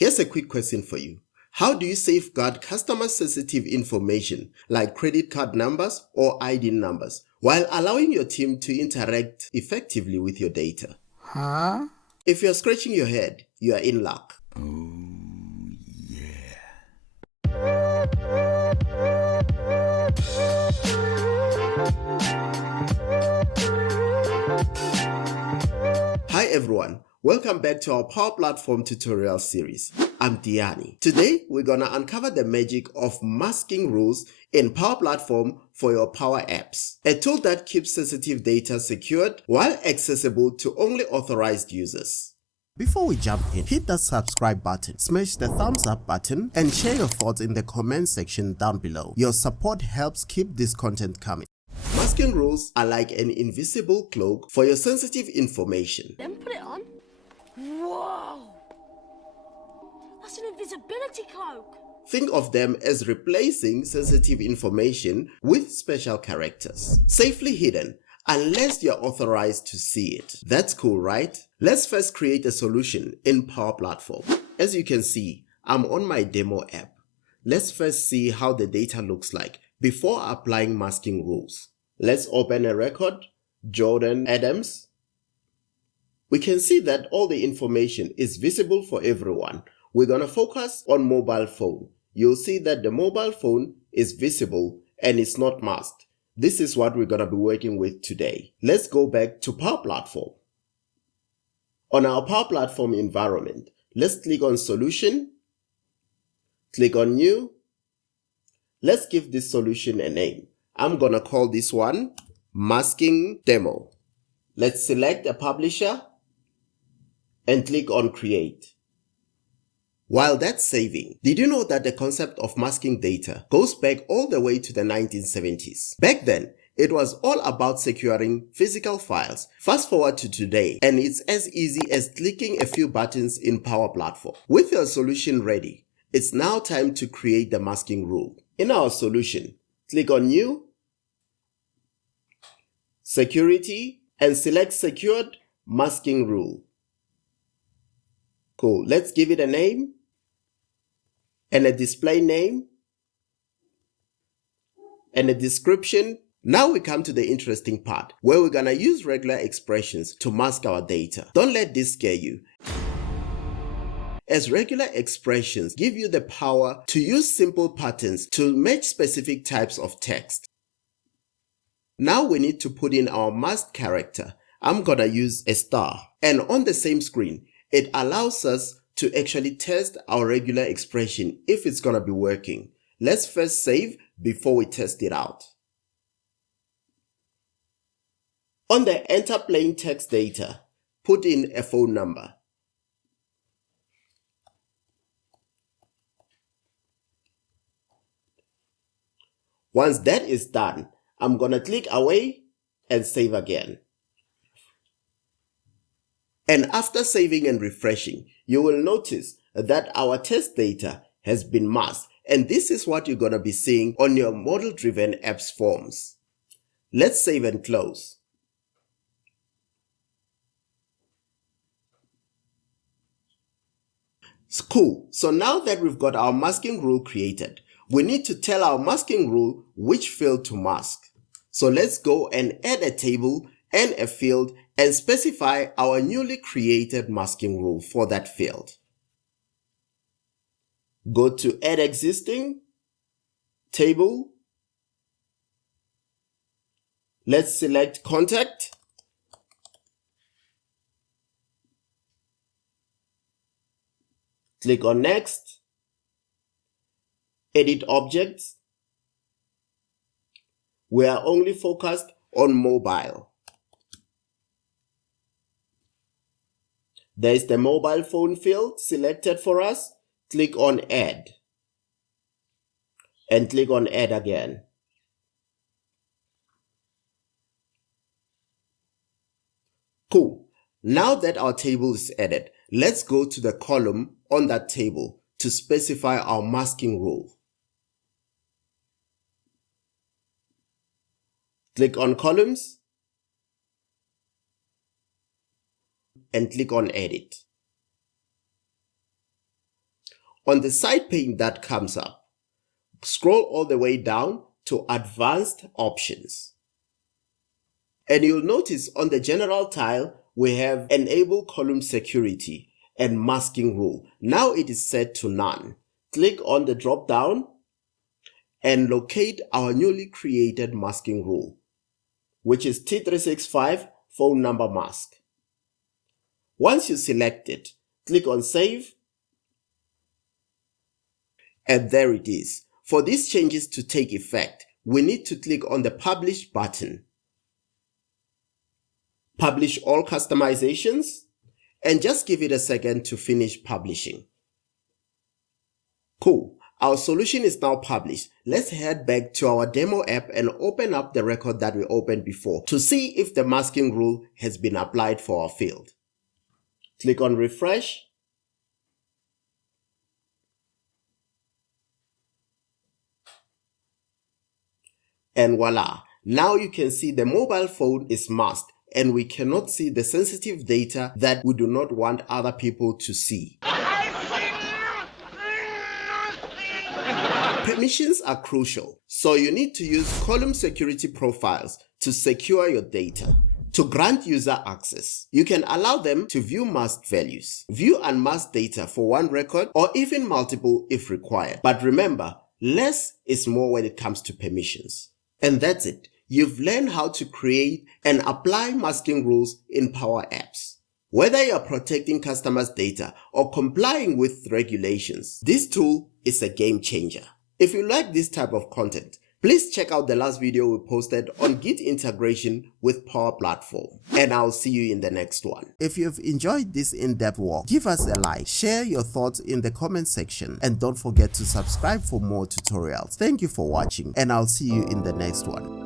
Here's a quick question for you. How do you safeguard customer-sensitive information like credit card numbers or ID numbers while allowing your team to interact effectively with your data? Huh? If you're scratching your head, you are in luck. Oh, yeah. Hi everyone, welcome back to our Power Platform tutorial series. I'm Tiyani. Today we're gonna uncover the magic of masking rules in Power Platform for your Power Apps, a tool that keeps sensitive data secured while accessible to only authorized users. Before we jump in, hit that subscribe button, smash the thumbs up button, and share your thoughts in the comment section down below. Your support helps keep this content coming. Masking rules are like an invisible cloak for your sensitive information. Then put it on. Whoa! That's an invisibility cloak. Think of them as replacing sensitive information with special characters, safely hidden unless you're authorized to see it. That's cool, right? Let's first create a solution in Power Platform. As you can see, I'm on my demo app. Let's first see how the data looks like before applying masking rules. Let's open a record, Jordan Adams. We can see that all the information is visible for everyone. We're gonna focus on mobile phone. You'll see that the mobile phone is visible and it's not masked. This is what we're gonna be working with today. Let's go back to Power Platform. On our Power Platform environment, let's click on Solution, click on New. Let's give this solution a name. I'm gonna call this one Masking Demo. Let's select a publisher and click on Create. While that's saving, did you know that the concept of masking data goes back all the way to the 1970s? Back then, it was all about securing physical files. Fast forward to today, and it's as easy as clicking a few buttons in Power Platform. With your solution ready, it's now time to create the masking rule. In our solution, click on New, Security, and select Secured Masking Rule. Cool, let's give it a name and a display name and a description. Now we come to the interesting part where we're gonna use regular expressions to mask our data. Don't let this scare you, as regular expressions give you the power to use simple patterns to match specific types of text. Now we need to put in our masked character. I'm gonna use a star, and on the same screen it allows us to actually test our regular expression if it's gonna be working. Let's first save before we test it out. On the Enter Plain Text Data, put in a phone number. Once that is done, I'm gonna click away and save again. And after saving and refreshing, you will notice that our test data has been masked, and this is what you're gonna be seeing on your model-driven apps forms. Let's save and close. Cool. So now that we've got our masking rule created, we need to tell our masking rule which field to mask. So let's go and add a table and a field and specify our newly created masking rule for that field. Go to Add Existing, Table. Let's select Contact. Click on Next. Edit Objects. We are only focused on mobile. There is the mobile phone field selected for us. Click on Add. And click on Add again. Cool. Now that our table is added, let's go to the column on that table to specify our masking rule. Click on Columns and click on Edit. On the side pane that comes up, scroll all the way down to Advanced Options. And you'll notice on the General tile, we have Enable Column Security and Masking Rule. Now it is set to None. Click on the drop down and locate our newly created masking rule, which is T365 phone number mask. Once you select it, click on Save, and there it is. For these changes to take effect, we need to click on the Publish button. Publish all customizations, and just give it a second to finish publishing. Cool. Our solution is now published. Let's head back to our demo app and open up the record that we opened before to see if the masking rule has been applied for our field. Click on Refresh. And voila, now you can see the mobile phone is masked and we cannot see the sensitive data that we do not want other people to see. Permissions are crucial, so you need to use column security profiles to secure your data. To grant user access, you can allow them to view masked values, view unmasked data for one record, or even multiple if required. But remember, less is more when it comes to permissions. And that's it. You've learned how to create and apply masking rules in Power Apps. Whether you're protecting customers' data or complying with regulations, this tool is a game changer. If you like this type of content, please check out the last video we posted on Git integration with Power Platform, and I'll see you in the next one. If you've enjoyed this in-depth walk, give us a like, share your thoughts in the comment section, and don't forget to subscribe for more tutorials. Thank you for watching, and I'll see you in the next one.